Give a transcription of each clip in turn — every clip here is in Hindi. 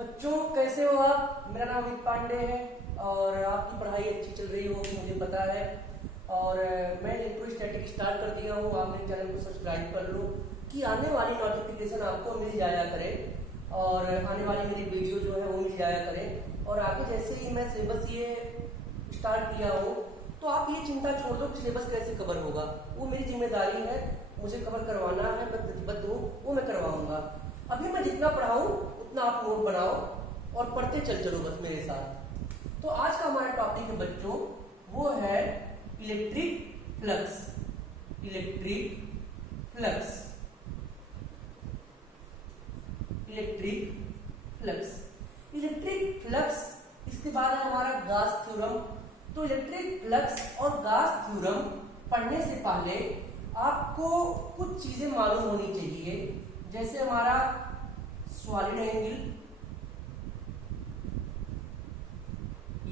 बच्चों कैसे हो आप? मेरा नाम अमित पांडे है और आपकी पढ़ाई अच्छी चल रही हो मुझे पता है। और मैं इलेक्ट्रोस्टैटिक स्टार्ट कर दिया हूँ। आप मेरे चैनल को सब्सक्राइब कर लो कि आने वाली नोटिफिकेशन आपको मिल जाया करे और आने वाली मेरी वीडियो जो है वो मिल जाया करे। और आगे जैसे ही मैं सिलेबस ये स्टार्ट किया हूँ तो आप ये चिंता छोड़ दो कि सिलेबस कैसे कवर होगा, वो मेरी जिम्मेदारी है, मुझे कवर करवाना है, मैं प्रतिबद्ध हूँ, वो मैं करवाऊंगा। अभी मैं जितना पढ़ाऊँ उतना आप नोट बनाओ और पढ़ते चलो बस मेरे साथ। तो आज का हमारा टॉपिक है बच्चों, वो है electric flux. Electric flux, electric flux, electric flux. इसके बाद है हमारा गॉस थ्योरम। तो इलेक्ट्रिक फ्लक्स और गॉस थ्योरम पढ़ने से पहले आपको कुछ चीजें मालूम होनी चाहिए, जैसे हमारा solid angle,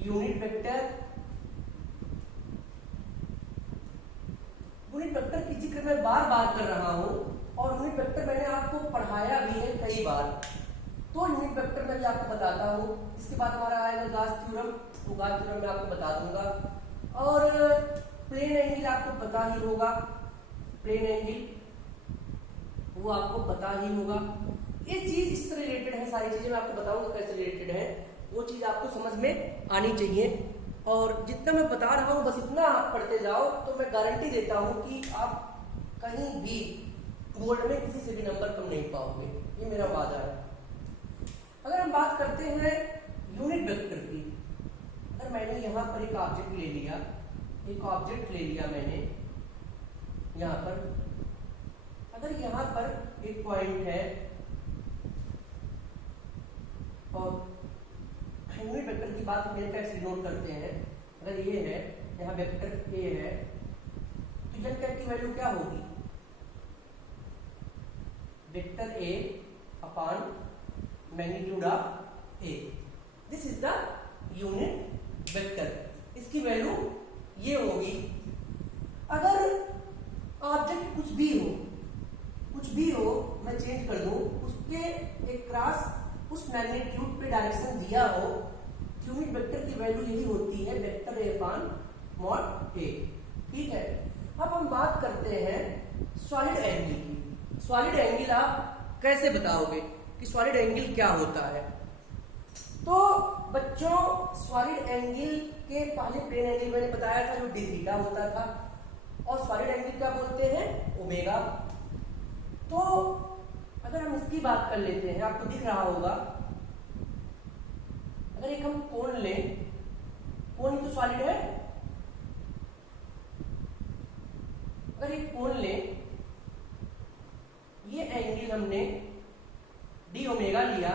unit vector. Unit vector की जिक्र मैं बार बार कर रहा हूं और यूनिट वेक्टर मैंने आपको पढ़ाया भी है कई बार, तो यूनिट वेक्टर मैं भी आपको बताता हूं। इसके बाद हमारा आएगा गॉस थ्योरम, तो गॉस थ्योरम मैं आपको बता दूंगा। और प्लेन एंगल आपको पता ही होगा, प्लेन एंगल वो आपको पता ही होगा। ये चीज इससे रिलेटेड है, सारी चीजें मैं आपको बताऊंगा कैसे रिलेटेड है, वो चीज आपको समझ में आनी चाहिए। और जितना मैं बता रहा हूं बस इतना आप पढ़ते जाओ तो मैं गारंटी देता हूं कि आप कहीं भी बोर्ड में किसी से भी नंबर कम नहीं पाओगे, ये मेरा वादा है। अगर हम बात करते हैं यूनिट वेक्टर की, अगर मैंने यहां पर एक ऑब्जेक्ट ले लिया, एक ऑब्जेक्ट ले लिया मैंने यहां पर, अगर यहां पर एक पॉइंट है और यूनिट वेक्टर की बात मेरे कैट से नोट करते हैं, अगर ये है यहाँ वेक्टर ए है तो जन कैट की वैल्यू क्या होगी? Vector A upon magnitude of A, this is the unit vector. इसकी वैल्यू ये होगी। अगर ऑब्जेक्ट कुछ भी हो, कुछ भी हो, मैं चेंज कर दूं, उसके एक क्रॉस उस मैग्नीट्यूड पे डायरेक्शन दिया हो, यूनिट वेक्टर की वैल्यू यही होती है वेक्टर ए अपॉन मॉड ए। ठीक है, अब हम बात करते हैं सॉलिड एंगल की। सॉलिड एंगल आप कैसे बताओगे कि सॉलिड एंगल क्या होता है? तो बच्चों सॉलिड एंगल के पहले प्लेन एंगल मैंने बताया था जो डी थीटा होता था, और सॉलिड एंगल क्या बोलते हैं? ओमेगा। तो अगर हम इसकी बात कर लेते हैं, आपको दिख रहा होगा, अगर एक हम कोण लें, कोण ही तो सॉलिड है, अगर एक कोण लें, ये एंगल हमने डी ओमेगा लिया,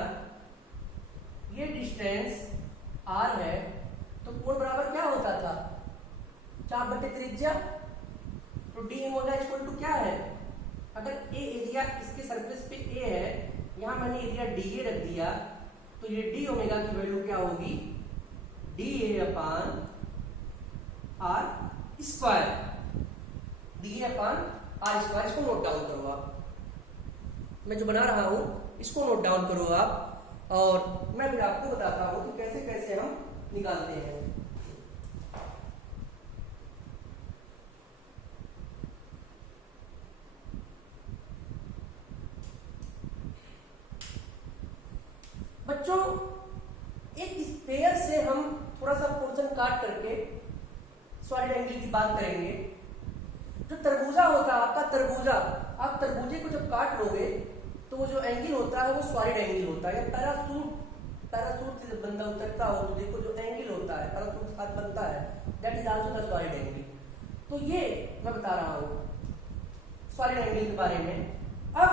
ये डिस्टेंस आर है, तो कोण बराबर क्या होता था? 4/त्रिज्या। तो डी ओमेगा इक्वल टू क्या है? अगर ए एरिया इसके सरफेस पे ए है, यहां मैंने एरिया डी ए रख दिया, तो ये डी ओमेगा की वैल्यू क्या होगी? D A upon are square, D A upon are square. इसको नोट डाउन करो आप, मैं जो बना रहा हूं इसको नोट डाउन करो आप, और मैं फिर आपको बताता हूं कि कैसे कैसे हम निकालते हैं। बच्चों एक स्फीयर से हम थोड़ा सा पोर्शन काट करके सॉलिड एंगल की बात करेंगे। जो तरबूजा होता है आपका, तरबूजा, आप तरबूजे को जब काट लोगे तो वो जो एंगल होता है वो सॉलिड एंगल होता है। पैराशूट, पैराशूट से जब बंदा उतरता हो तो देखो जो एंगल होता है, पैराशूट के साथ बनता है, that is also the solid angle. तो ये मैं बता रहा हूं सॉलिड एंगल के बारे में। अब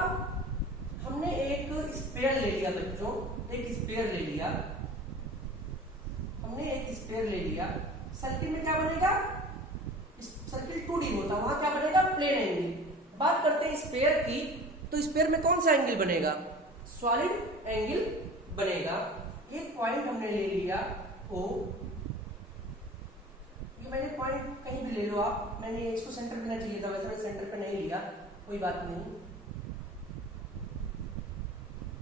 हमने एक स्फीयर ले लिया बच्चों, एक स्फीयर ले लिया, हमने एक स्फीयर ले लिया। सर्किल में क्या बनेगा? सर्किल 2D होता, वहां क्या बनेगा? Plane angle. बात करते हैं स्फीयर की, तो स्फीयर में कौन सा एंगल बनेगा? सॉलिड एंगल बनेगा। एक पॉइंट हमने ले लिया O, ये मैंने पॉइंट कहीं भी ले लो आप, मैंने इसको सेंटर पे लेना चाहिए था, वैसे मैं सेंटर पे नहीं लिया, कोई बात नहीं।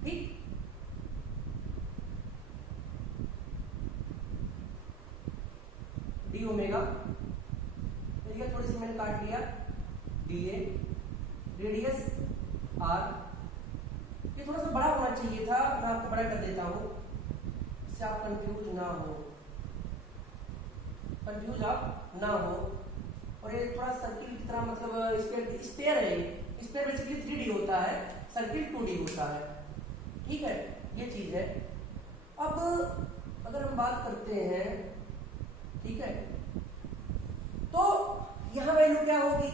ठीक, ओमेगा, एरिया थोड़ी सी मैंने काट लिया, डी ए, रेडियस आर। ये थोड़ा सा बड़ा होना चाहिए था, मैं आपको बड़ा कर देता हूं, इससे आप कंफ्यूज ना हो, कंफ्यूज आप ना हो। और ये थोड़ा सर्किल की तरह, मतलब स्फीयर है, स्फीयर बेसिकली 3D होता है, सर्किल 2D होता है, ठीक है, ये चीज है। अब अगर हम बात करते हैं, ठीक है, तो यहां वैल्यू क्या होगी,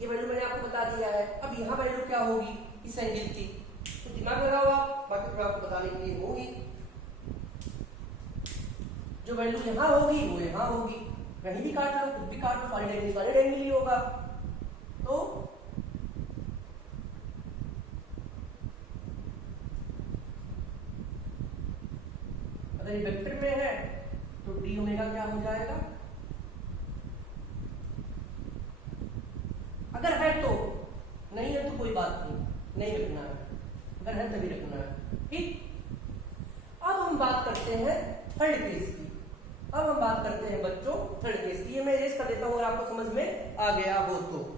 ये वैल्यू मैंने आपको बता दिया है। अब यहां वैल्यू क्या होगी इस एंगल की, तो दिमाग लगाओ आप, बाकी मैं आपको बताने के लिए होगी। जो वैल्यू यहां होगी वो यहां होगी, कहीं भी काट लो, कुछ भी काट लो, सॉलिड एंगल ही होगा। तो अगर ये वेक्टर में है तो डी ओमेगा क्या हो जाएगा, अगर है तो, नहीं है तो कोई बात नहीं रखना है, अगर है तभी रखना है, ठीक। अब हम बात करते हैं थर्ड केस की, अब हम बात करते हैं बच्चों थर्ड केस की। ये मैं इरेज कर देता हूं अगर आपको समझ में आ गया हो तो।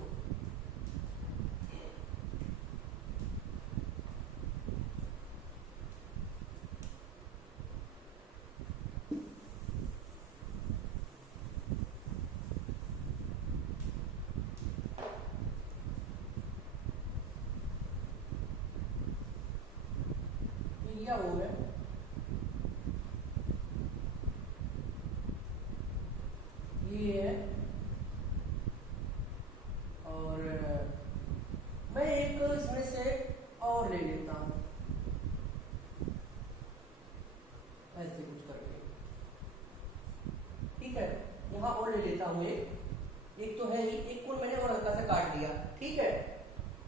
एरिया हो गया, ये है, और मैं एक इसमें से और ले लेता हूं, ऐसे कुछ करके, ठीक है, यहां और ले लेता हूं एक तो है ही, एक कोण मैंने और हल्का सा काट दिया, ठीक है।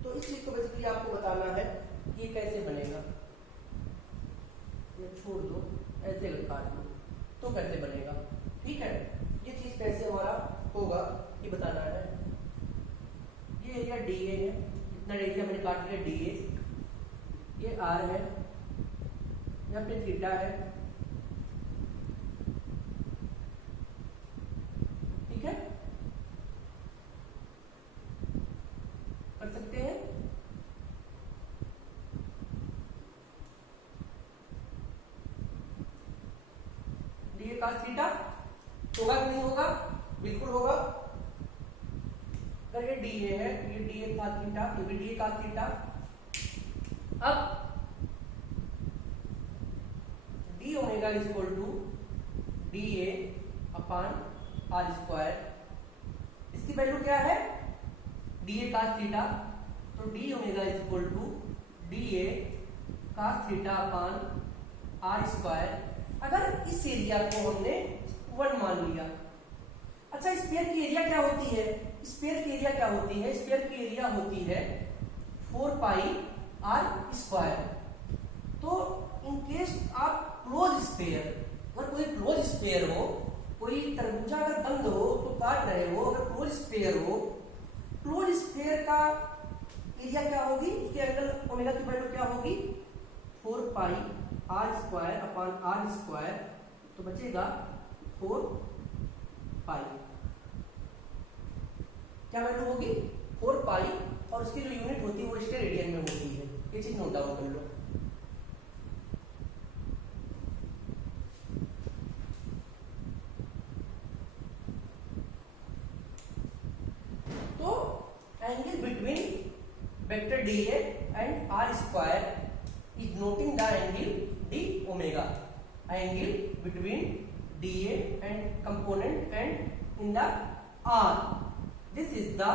तो इस चीज को बेसिकली आपको बताना है कि ये कैसे बनेगा, ये छोड़ दो, ऐसे काट लो तो कैसे बनेगा, ठीक है। ये चीज कैसे हमारा होगा ये बताना है। ये एरिया डी ए है, इतना एरिया मैंने काट लिया डी ए, ये आर है, यहाँ पे थीटा है, ठीक है, कर सकते हैं। डी ए cos थीटा होगा कि नहीं होगा, बिल्कुल होगा। अगर ये डी ए है, ये डी ए cos थीटा, ये भी डी ए cos थीटा। अब D omega is equal to D A upon are square, इसकी वैल्यू क्या है, डी ए cos थीटा, तो D omega is equal to D A cos theta upon are square. अगर इस एरिया को हमने 1 मान लिया, अच्छा स्फीयर की एरिया क्या होती है, स्फीयर की एरिया क्या होती है, स्फीयर की एरिया होती है 4 पाई आर स्क्वायर। तो इन केस आप क्लोज स्फीयर, अगर कोई क्लोज स्फीयर हो, कोई तरबूजा अगर बंद हो तो काट रहे हो, अगर क्लोज स्फीयर हो, क्लोज स्फीयर का एरिया क्या होगी, उसके एंगल ओमेगा की वैल्यू क्या होगी, 4 pi are square upon are square, तो बचेगा 4 पाई, क्या वैल्यू होगी 4 पाई, और उसकी जो यूनिट होती है वो रिश्ते रेडियन में होती है, ये चीज नोट डाउन कर लो। तो angle between vector D A and R square is noting the angle d omega, angle between dA and component and in the r, this is the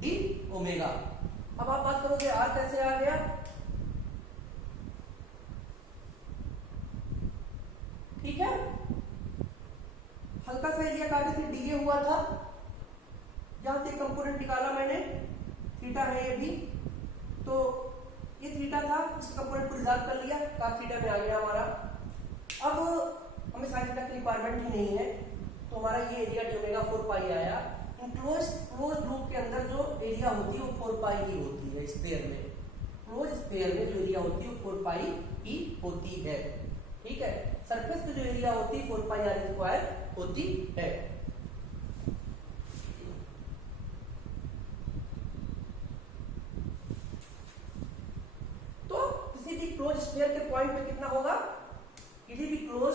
d omega। अब आप बात करोगे r कैसे आ गया, ठीक है, हल्का सा एरिया काटे थे, dA हुआ था, यहां से कंपोनेंट निकाला मैंने, थीटा है ये भी, तो ये थीटा था, इस कंपोनेंट को रिजॉल्व कर लिया, cos थीटा में आ गया हमारा। अब हमें sin थीटा की रिक्वायरमेंट ही नहीं है, तो हमारा ये एरिया डी ओमेगा 4 पाई आया। क्लोज लूप के अंदर जो एरिया होती है वो 4 पाई ही होती है, स्फीयर में, क्लोज स्फीयर में जो एरिया होती है वो 4 पाई ही होती है, ठीक है, सरफेस की जो एरिया होती है 4 पाई आर स्क्वायर होती है। तो किसी भी क्लोज स्फीयर के पॉइंट पे कितना होगा, किसी भी क्लोज,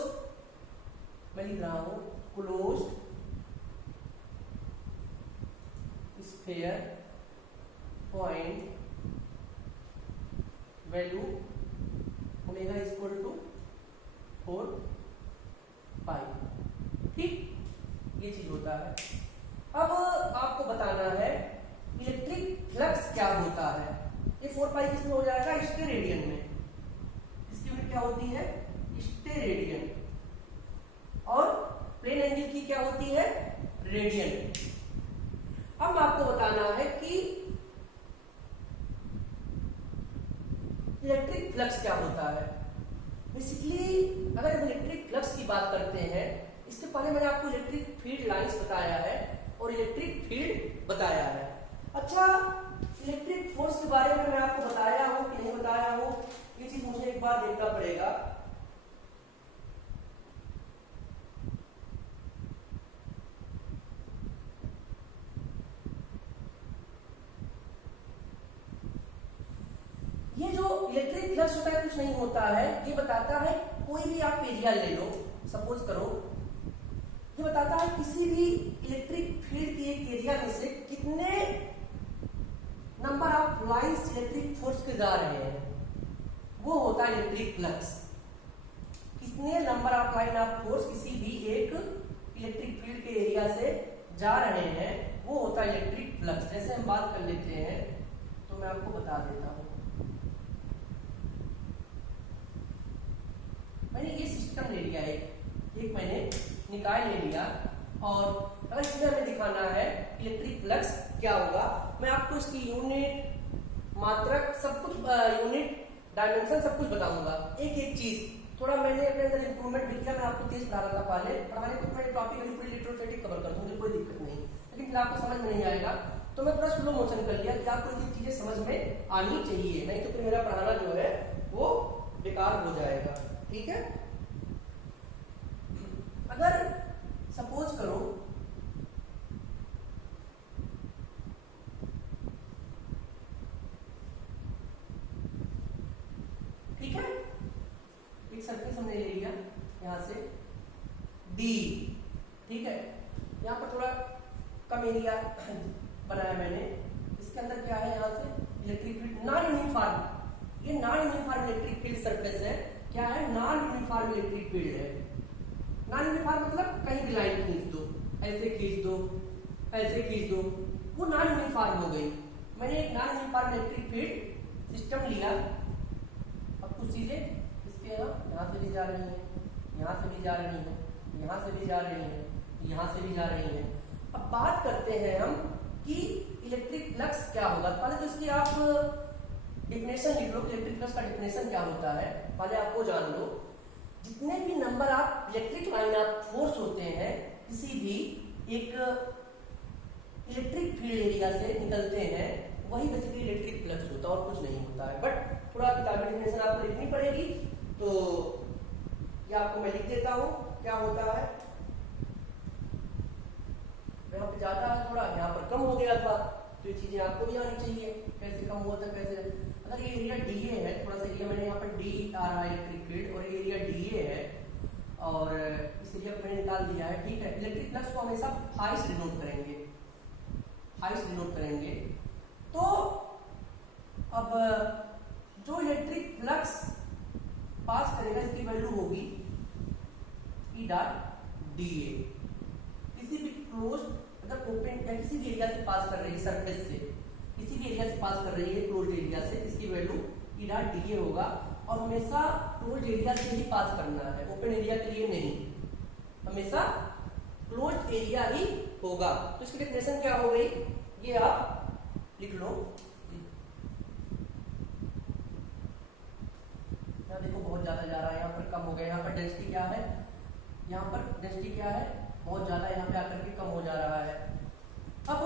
मैं लिख रहा हूं close sphere point value omega equal to 4 pi. ठीक, ये चीज होता है। अब आपको बताना है इलेक्ट्रिक फ्लक्स क्या होता है। ये 4 पाई किसमें हो जाएगा, स्टेरेडियन में। इसकी यूनिट क्या होती है, स्टेरेडियन। और प्लेन एंगल की क्या होती है, रेडियन। अब आपको बताना है कि इलेक्ट्रिक फ्लक्स क्या होता है। बेसिकली अगर हम इलेक्ट्रिक फ्लक्स की बात करते हैं, इसके पहले मैंने आपको इलेक्ट्रिक फील्ड लाइंस बताया है और इलेक्ट्रिक फील्ड बताया है। अच्छा, इलेक्ट्रिक फोर्स के बारे में मैं आपको बताया हूं कि नहीं बताया हूं, ये चीज मुझे एक बार देखना पड़ेगा। ये जो इलेक्ट्रिक फ्लक्स होता है कुछ नहीं होता है, ये बताता है कोई भी आप एरिया ले लो, सपोज करो, ये बताता है किसी भी इलेक्ट्रिक फील्ड के एक एरिया में से कितने number of lines electric force के जा रहे हैं, वो होता है इलेक्ट्रिक फ्लक्स। कितने number of line of force किसी भी एक इलेक्ट्रिक फील्ड के एरिया से जा रहे हैं, वो होता है इलेक्ट्रिक फ्लक्स। जैसे हम बात कर लेते हैं तो मैं आपको बता देता हूं। मैंने ये सिस्टम ले लिया, एक मैंने निकाय ले लिया, और अगर इसमें हमें दिखाना है इलेक्ट्रिक फ्लक्स क्या होगा, मैं आपको इसकी यूनिट, मात्रक, सब कुछ, यूनिट, डायमेंशन सब कुछ बताऊंगा, एक एक चीज। थोड़ा मैंने अपने अंदर इंप्रूवमेंट भी किया, मैं आपको तेज पढ़ा रहा था पहले, पढ़ाने को मैं टॉपिक अभी पूरी इलेक्ट्रोस्टैटिक कवर कर दूंगा, कोई दिक्कत नहीं, लेकिन फिर आपको समझ में नहीं आएगा, तो मैं थोड़ा स्लो मोशन कर लिया कि आपको ये चीजें समझ में आनी चाहिए, नहीं तो फिर मेरा पढ़ाना जो है वो बेकार हो जाएगा। ठीक है, अगर सपोज करो ठीक है, एक सरफेस हमने ले लिया यहां से डी, ठीक है, यहां पर थोड़ा कम एरिया बनाया मैंने, इसके अंदर क्या है, यहां से इलेक्ट्रिक फील्ड नॉन यूनिफॉर्म, ये non uniform electric field surface है। क्या है, नॉन यूनिफॉर्म इलेक्ट्रिक फील्ड है। नॉन यूनिफॉर्म मतलब कहीं भी लाइन खींच दो, ऐसे खींच दो, ऐसे खींच दो, वो नॉन यूनिफॉर्म हो गई। मैंने एक non uniform electric field system लिया, अब कुछ चीजें इसके यहाँ से भी जा रही हैं, यहाँ से भी जा रही हैं, यहाँ से भी जा रही हैं, यहाँ से भी जा रही हैं। अब बात करते हैं हम कि इलेक्ट्रिक फ्लक्स क्या होगा। पहले तो इसकी आप डिफिनेशन लिख लो, इलेक्ट्रिक फ्लक्स का डिफिनेशन क्या होता है, पहले आप वो जान लो। जितने भी number of electric line of force होते हैं किसी भी एक इलेक्ट्रिक फील्ड एरिया से निकलते हैं, वही बेसिकली इलेक्ट्रिक फ्लक्स होता है और कुछ नहीं होता है। बट थोड़ा किताबी डिफिनेशन आपको लिखनी पड़ेगी, तो ये आपको मैं लिख देता हूं क्या होता है। यहाँ पे ज्यादा है थोड़ा, यहाँ पर कम हो गया था, तो ये चीजें आपको भी आनी चाहिए, कैसे कम हुआ था कैसे। अगर ये एरिया डीए है, थोड़ा सा एरिया मैंने यहाँ पर डी आ रहा है इलेक्ट्रिक फील्ड, और ये एरिया डीए है, और इस एरिया को मैंने निकाल दिया है, ठीक है। इलेक्ट्रिक फ्लक्स को हमेशा फाई से डिनोट करेंगे, फाई से डिनोट करेंगे। तो अब जो इलेक्ट्रिक फ्लक्स पास करेगा इसकी वैल्यू होगी ई डॉट डी ए। किसी भी क्लोज अगर ओपन या किसी भी एरिया से पास कर रही है, सरफेस से किसी भी एरिया से पास कर रही है क्लोज एरिया से, इसकी value E dot D A होगा, और हमेशा क्लोज एरिया से ही पास करना है, ओपन एरिया के लिए नहीं, हमेशा क्लोज एरिया ही होगा। तो इसकी डेफिनेशन क्या हो गई, ये आप लिख लो। यहाँ देखो बहुत ज्यादा जा रहा है, यहाँ पर कम हो गया, यहाँ पर डेंसिटी क्या है, यहाँ पर डेंसिटी क्या है, बहुत ज्यादा, यहाँ पे आकर के कम हो जा रहा है। अब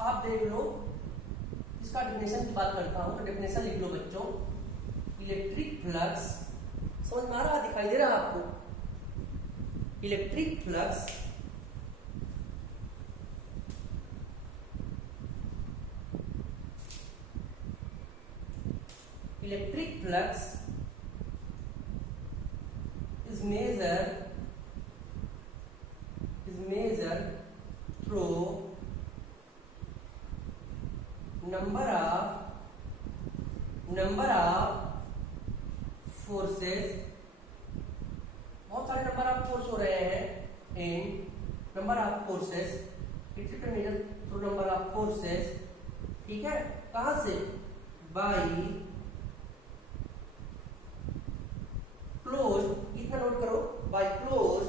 आप देख लो, इसका डेफिनेशन की बात करता हूं, तो डेफिनेशन लिख लो बच्चों। इलेक्ट्रिक फ्लक्स समझ में आ रहा, दिखाई दे रहा आपको? Electric flux is measured through number of forces, बहुत सारे नंबर ऑफ फोर्स हो रहे हैं, in number of forces, it is measure through number of forces, ठीक है, कहां से? बाई क्लोज, इतना नोट करो, by close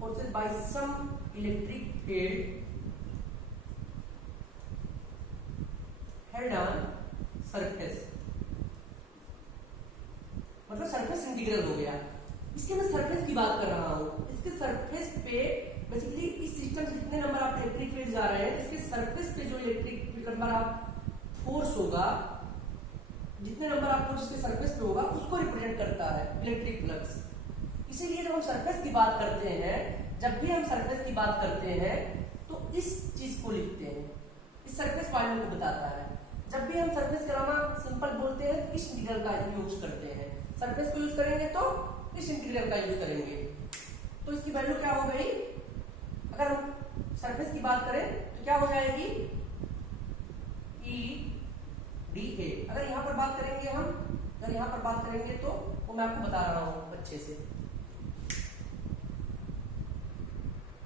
forces by some electric field held on surface, मतलब सरफेस इंटीग्रल हो गया। इसके मैं सरफेस की बात कर रहा हूं, इसके सरफेस पे बेसिकली इस सिस्टम से जितने नंबर ऑफ इलेक्ट्रिक फील्ड जा रहे हैं, इसके सरफेस पे जो इलेक्ट्रिक नंबर ऑफ फोर्स होगा, जितने नंबर ऑफ फोर्स इसके सरफेस पे होगा, उसको रिप्रेजेंट करता है इलेक्ट्रिक फ्लक्स। इसीलिए जब हम सरफेस की बात करते हैं, जब भी हम सरफेस की बात करते हैं तो इस चीज को लिखते हैं, इस सरफेस वॉल्यूम को बताता है। जब भी हम सरफेस का नाम सिंपल बोलते हैं, इस इंटीग्रल का यूज करते हैं। सरफेस को यूज करेंगे तो इस इंटीग्रल का यूज करेंगे। तो इसकी वैल्यू क्या हो गई? अगर हम सरफेस की बात करें तो क्या हो जाएगी? E D A. अगर यहां पर बात करेंगे हम, अगर यहां पर बात करेंगे तो वो मैं आपको बता रहा हूं अच्छे से।